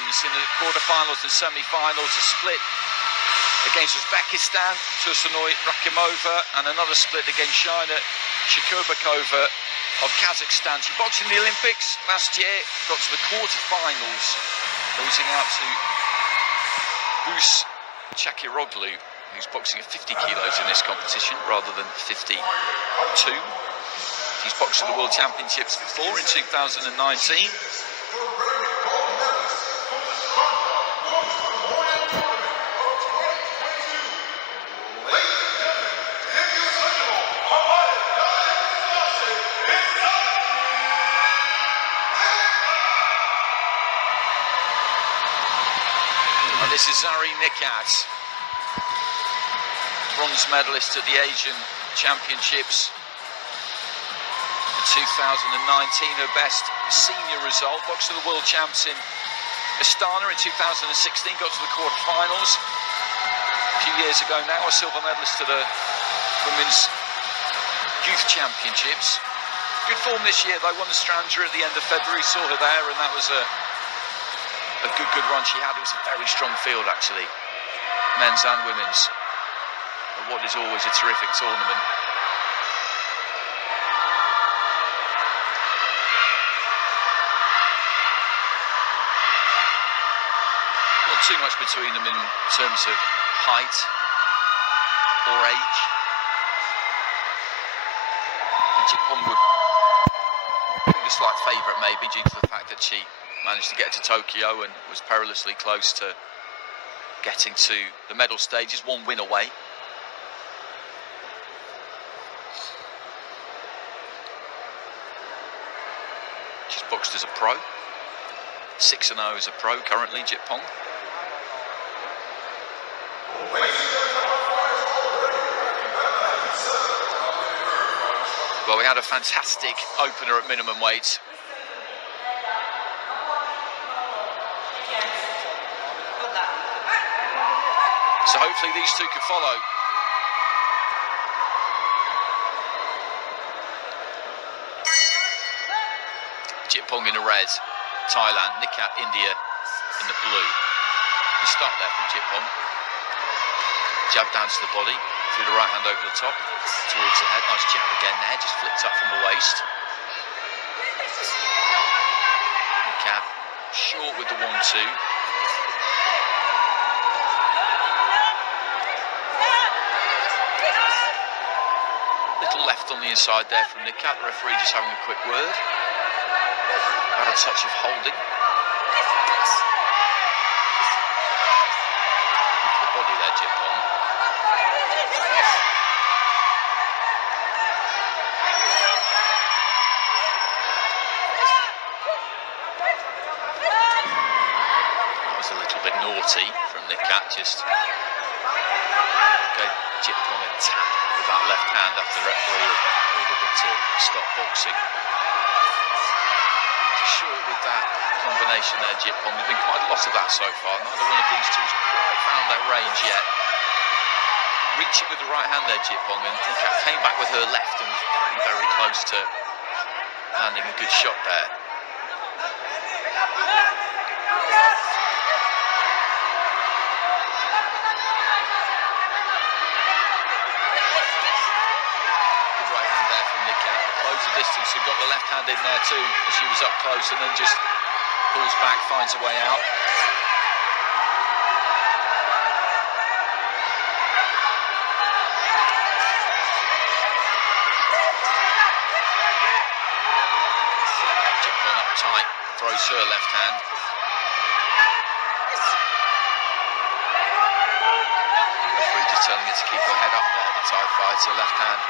wins in the quarterfinals and semi-finals. A split against Uzbekistan, Tursunoy Rakimova, and another split against Shaina Shikurbakova of Kazakhstan. She boxed in the Olympics last year, got to the quarterfinals, losing out to Bus Chakiroglu, who's boxing at 50 kilos in this competition rather than 52. He's boxed at the World Championships before in 2019. And this is Zareen Nikhat, bronze medalist at the Asian Championships. 2019, her best senior result. Boxed to the world champs in Astana in 2016, got to the quarterfinals. A few years ago now, a silver medalist to the Women's Youth Championships. Good form this year. They won the Strandra at the end of February, saw her there, and that was a good run she had. It was a very strong field, actually, men's and women's, at what is always a terrific tournament. Too much between them in terms of height or age. And Jipong would be the slight favourite maybe due to the fact that she managed to get to Tokyo and was perilously close to getting to the medal stage, just one win away. She's boxed as a pro, 6-0 as a pro currently, Jipong. Well, we had a fantastic opener at minimum weight. So hopefully these two can follow. Jipong in the red, Thailand, Nikhat, India in the blue. We start there from Jipong. Jab down to the body, through the right hand over the top, towards the head. Nice jab again there, just flicked up from the waist. Nikhat short with the 1-2. Little left on the inside there from Nikhat. The referee just having a quick word about a touch of holding. Looking for the body there, Jipong. A little bit naughty from Nikhat, just gave Jipong a tap with that left hand after the referee ordered him to stop boxing. Just short with that combination there, Jipong. There's been quite a lot of that so far. Neither one of these two has quite found their range yet. Reaching with the right hand there, Jipong, and Nikhat came back with her left and was very, very close to landing a good shot there. Distance and got the left hand in there too as she was up close, and then just pulls back, finds a way out. Jipong up tight, throws her left hand. Referee just telling her to keep her head up there, the Thai fighter, left hand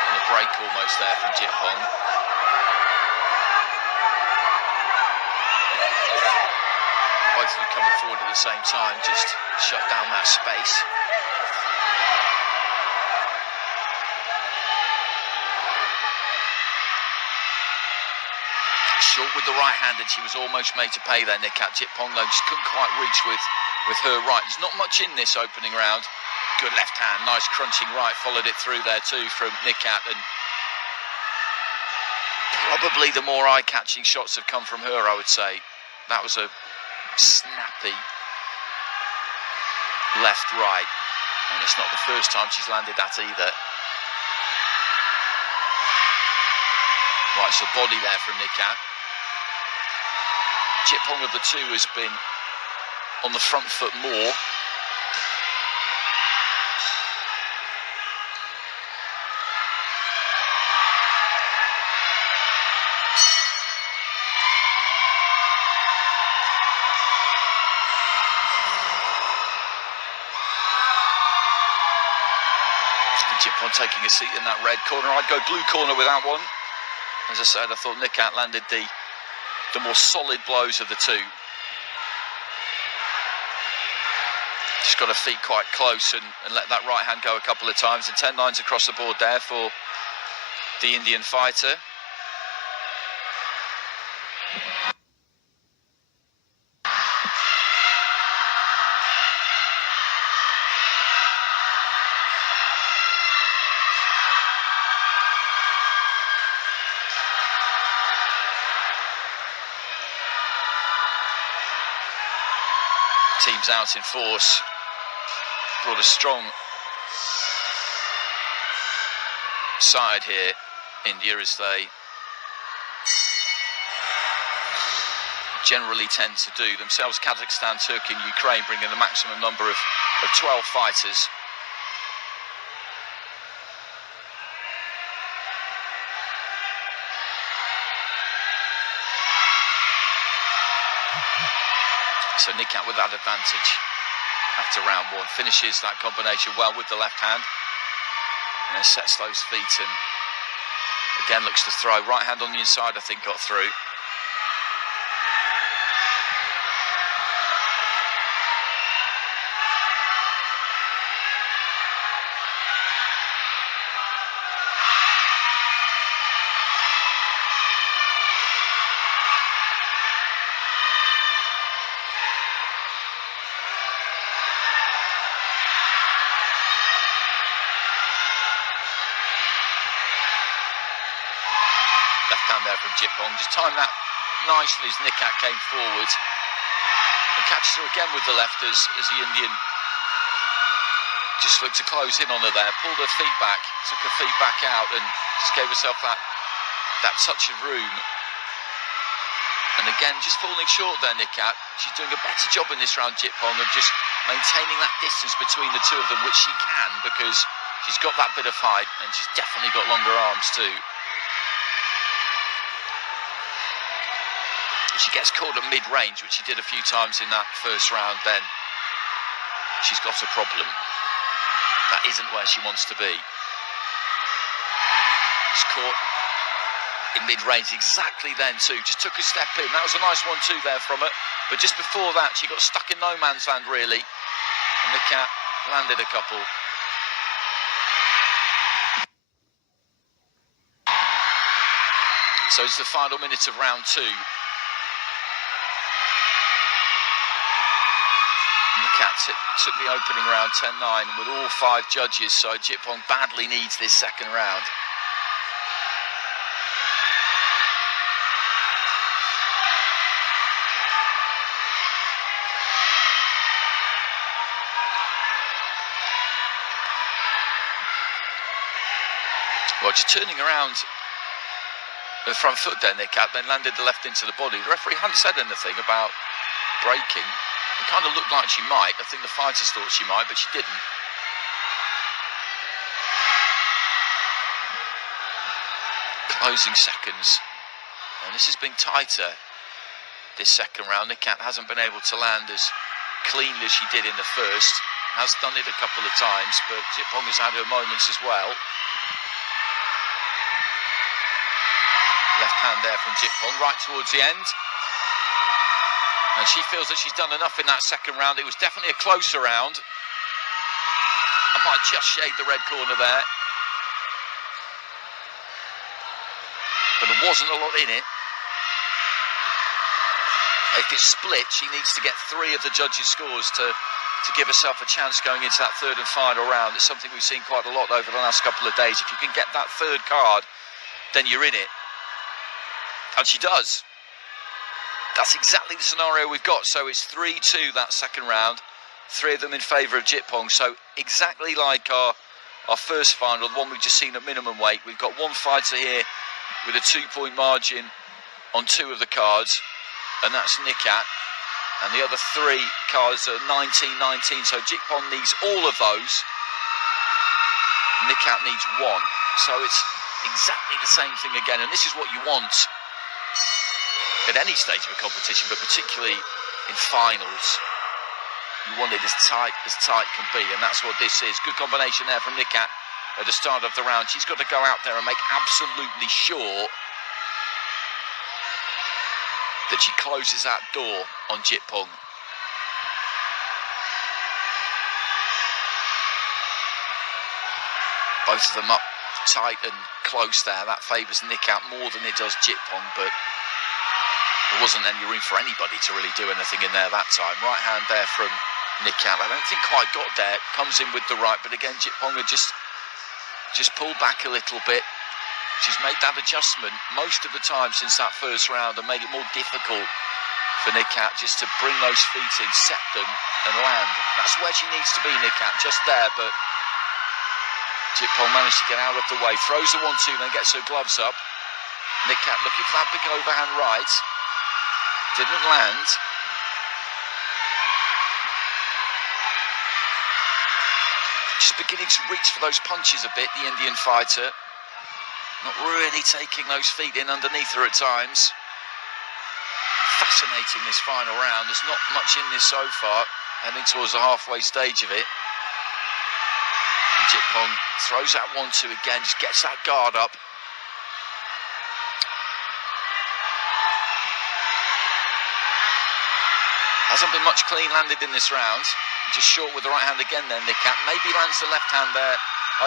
on the break almost there from Jipong. Both of them coming forward at the same time, just shut down that space. Short with the right hand, and she was almost made to pay there, Nikhat. Jipong though just couldn't quite reach with her right. There's not much in this opening round. Good left hand, nice crunching right, followed it through there too from Nikhat, and probably the more eye-catching shots have come from her, I would say. That was a snappy left, right. And it's not the first time she's landed that either. Right, so body there from Nikhat. Jipong of the two has been on the front foot more. Jipong taking a seat in that red corner. I'd go blue corner with that one. As I said, I thought Nikhat landed the more solid blows of the two. Just got her feet quite close and let that right hand go a couple of times. And 10-9s across the board there for the Indian fighter. Teams out in force. Brought a strong side here, India, as they generally tend to do. Themselves, Kazakhstan, Turkey and Ukraine bringing the maximum number of 12 fighters. So Nikhat with that advantage after round one. Finishes that combination well with the left hand. And then sets those feet and again looks to throw. Right hand on the inside, I think, got through. Left hand there from Jipong. Just timed that nicely as Nikhat came forward. And catches her again with the left as the Indian just looked to close in on her there. Pulled her feet back, took her feet back out and just gave herself that touch of room. And again, just falling short there, Nikhat. She's doing a better job in this round, Jipong, of just maintaining that distance between the two of them, which she can because she's got that bit of height and she's definitely got longer arms too. She gets caught at mid-range, which she did a few times in that first round, then she's got a problem. That isn't where she wants to be. She's caught in mid-range exactly then too. Just took a step in. That was a nice one too there from her. But just before that, she got stuck in no man's land really. And Nikhat landed a couple. So it's the final minute of round two. Nikhat took the opening round 10-9 with all 5 judges, so Jipong badly needs this second round. Well, just turning around the front foot there, Nikhat, then landed the left into the body. The referee hadn't said anything about breaking. It kind of looked like she might. I think the fighters thought she might, but she didn't. Closing seconds. And this has been tighter, this second round. Nikhat hasn't been able to land as clean as she did in the first. Has done it a couple of times, but Jipong has had her moments as well. Left hand there from Jipong, right towards the end. And she feels that she's done enough in that second round. It was definitely a closer round. I might just shade the red corner there. But there wasn't a lot in it. If it's split, she needs to get 3 of the judges' scores to give herself a chance going into that third and final round. It's something we've seen quite a lot over the last couple of days. If you can get that third card, then you're in it. And she does. That's exactly the scenario we've got. So it's 3-2 that second round. 3 of them in favour of Jitpong. So exactly like our first final, the one we've just seen at minimum weight. We've got one fighter here with a 2-point margin on 2 of the cards, and that's Nikhat. And the other 3 cards are 19-19. So Jitpong needs all of those. Nikhat needs 1. So it's exactly the same thing again. And this is what you want at any stage of a competition, but particularly in finals. You want it as tight can be, and that's what this is. Good combination there from Nikhat at the start of the round. She's got to go out there and make absolutely sure that she closes that door on Jitpong. Both of them up tight and close there. That favours Nikhat more than it does Jitpong, but there wasn't any room for anybody to really do anything in there that time. Right hand there from Nikhat. I don't think quite got there. Comes in with the right, but again, Jitpong had just pulled back a little bit. She's made that adjustment most of the time since that first round and made it more difficult for Nikhat just to bring those feet in, set them and land. That's where she needs to be, Nikhat, just there, but Jitpong managed to get out of the way. Throws the 1-2, then gets her gloves up. Nikhat looking for that big overhand right. Didn't land. Just beginning to reach for those punches a bit, the Indian fighter. Not really taking those feet in underneath her at times. Fascinating, this final round. There's not much in this so far, heading towards the halfway stage of it. And Jitpong throws that 1-2 again, just gets that guard up. Hasn't been much clean landed in this round. Just short with the right hand again then, Nikhat. Maybe lands the left hand there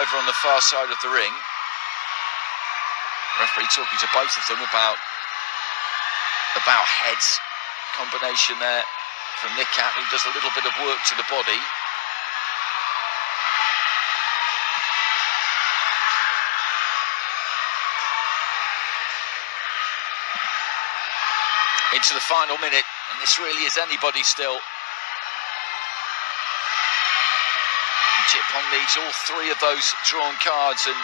over on the far side of the ring. Referee talking to both of them about heads. Combination there from Nikhat, who does a little bit of work to the body. Into the final minute, and this really is anybody still. Jitpong needs all 3 of those drawn cards, and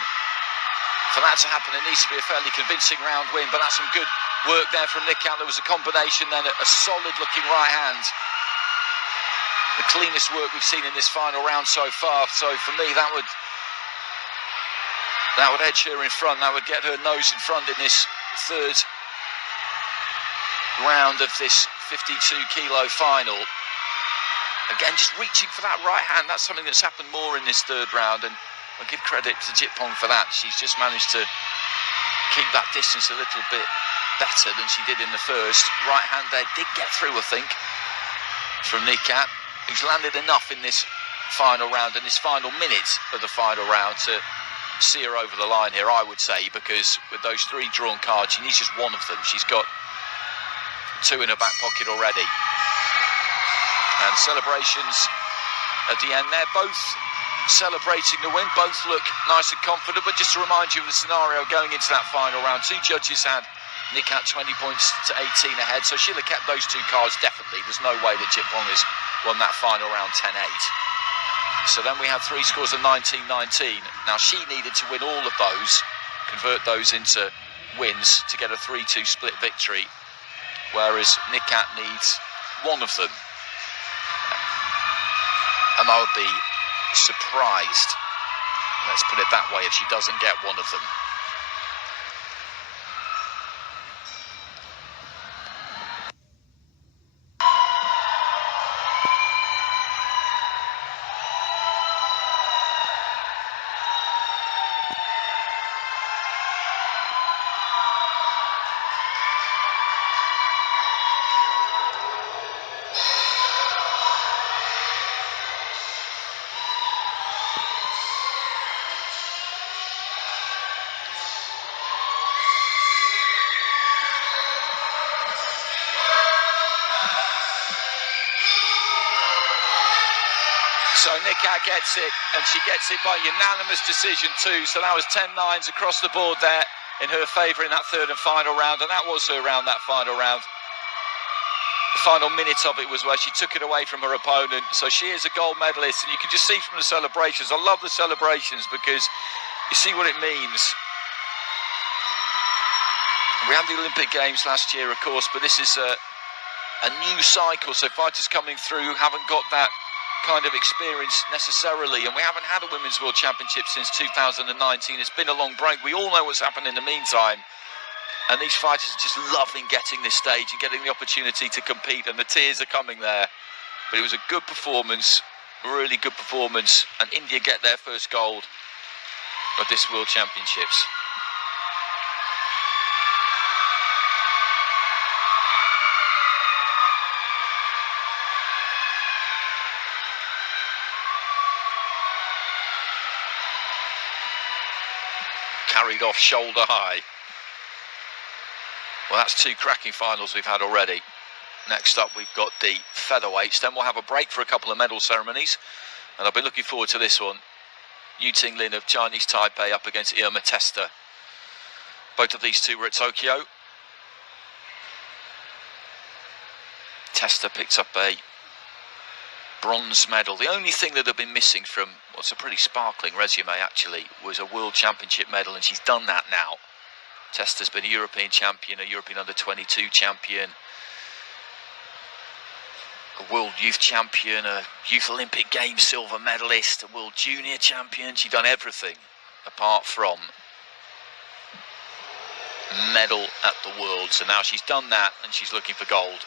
for that to happen, it needs to be a fairly convincing round win. But that's some good work there from Nikhat. There was a combination, then a solid-looking right hand. The cleanest work we've seen in this final round so far. So for me, that would edge her in front. That would get her nose in front in this third round of this 52-kilo final. Again, just reaching for that right hand. That's something that's happened more in this third round, and I'll give credit to Jitpong for that. She's just managed to keep that distance a little bit better than she did in the first. Right hand there did get through, I think, from Nikhat, who's landed enough in this final round, in this final minute of the final round, to see her over the line here, I would say, because with those 3 drawn cards, she needs just 1 of them. She's got 2 in her back pocket already. And celebrations at the end there, both celebrating the win, both look nice and confident. But just to remind you of the scenario going into that final round, 2 judges had Nikhat 20 points to 18 ahead, so she'll have kept those 2 cards definitely. There's no way that Jitpong has won that final round 10-8. So then we have 3 scores of 19-19. Now she needed to win all of those, convert those into wins to get a 3-2 split victory, whereas Nikhat needs 1 of them. And I would be surprised, let's put it that way, if she doesn't get 1 of them. So Nikhat gets it, and she gets it by unanimous decision too. So that was 10-9s across the board there in her favour in that third and final round, and that was her round, that final round. The final minute of it was where she took it away from her opponent. So she is a gold medalist, and you can just see from the celebrations. I love the celebrations because you see what it means. We had the Olympic Games last year, of course, but this is a new cycle. So fighters coming through who haven't got that kind of experience necessarily, and we haven't had a Women's World Championship since 2019. It's been a long break. We all know what's happened in the meantime, and these fighters are just loving getting this stage and getting the opportunity to compete, and the tears are coming there. But it was a good performance, a really good performance, and India get their first gold of this World Championships. Carried off shoulder high. Well, that's two cracking finals we've had already. Next up, we've got the featherweights. Then we'll have a break for a couple of medal ceremonies, and I'll be looking forward to this one. Yu Ting-Lin of Chinese Taipei up against Irma Testa. Both of these two were at Tokyo. Testa picked up a bronze medal. The only thing that had been missing from what's a pretty sparkling resume actually was a World Championship medal, and she's done that now. Testa's been a European champion, a European under-22 champion, a World Youth champion, a Youth Olympic Games silver medalist, a World Junior champion. She's done everything apart from medal at the Worlds, and now she's done that and she's looking for gold.